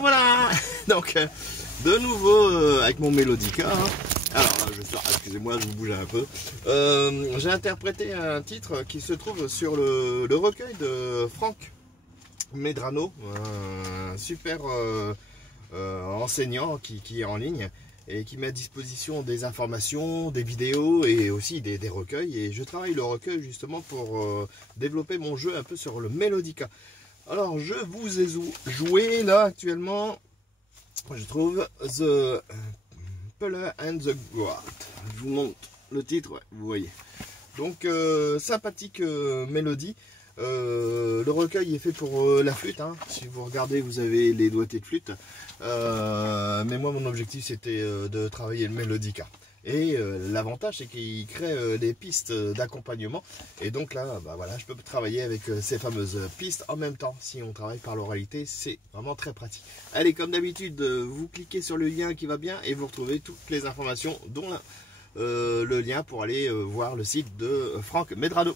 Voilà. Donc de nouveau avec mon Melodica. Alors là, je sors, excusez-moi, je vous bouge un peu. J'ai interprété un titre qui se trouve sur le recueil de Franck Medrano, un super enseignant qui est en ligne et qui met à disposition des informations, des vidéos et aussi des recueils. Et je travaille le recueil justement pour développer mon jeu un peu sur le Melodica. Alors je vous ai joué là actuellement, je trouve The Peller and the Goat. Je vous montre le titre, ouais, vous voyez. Donc sympathique mélodie. Le recueil est fait pour la flûte, hein. Si vous regardez, vous avez les doigtés de flûte. Mais moi, mon objectif, c'était de travailler le Melodica. Et l'avantage, c'est qu'il crée des pistes d'accompagnement. Et donc là, bah voilà, je peux travailler avec ces fameuses pistes en même temps. Si on travaille par l'oralité, c'est vraiment très pratique. Allez, comme d'habitude, vous cliquez sur le lien qui va bien et vous retrouvez toutes les informations, dont le lien pour aller voir le site de Franck Medrano.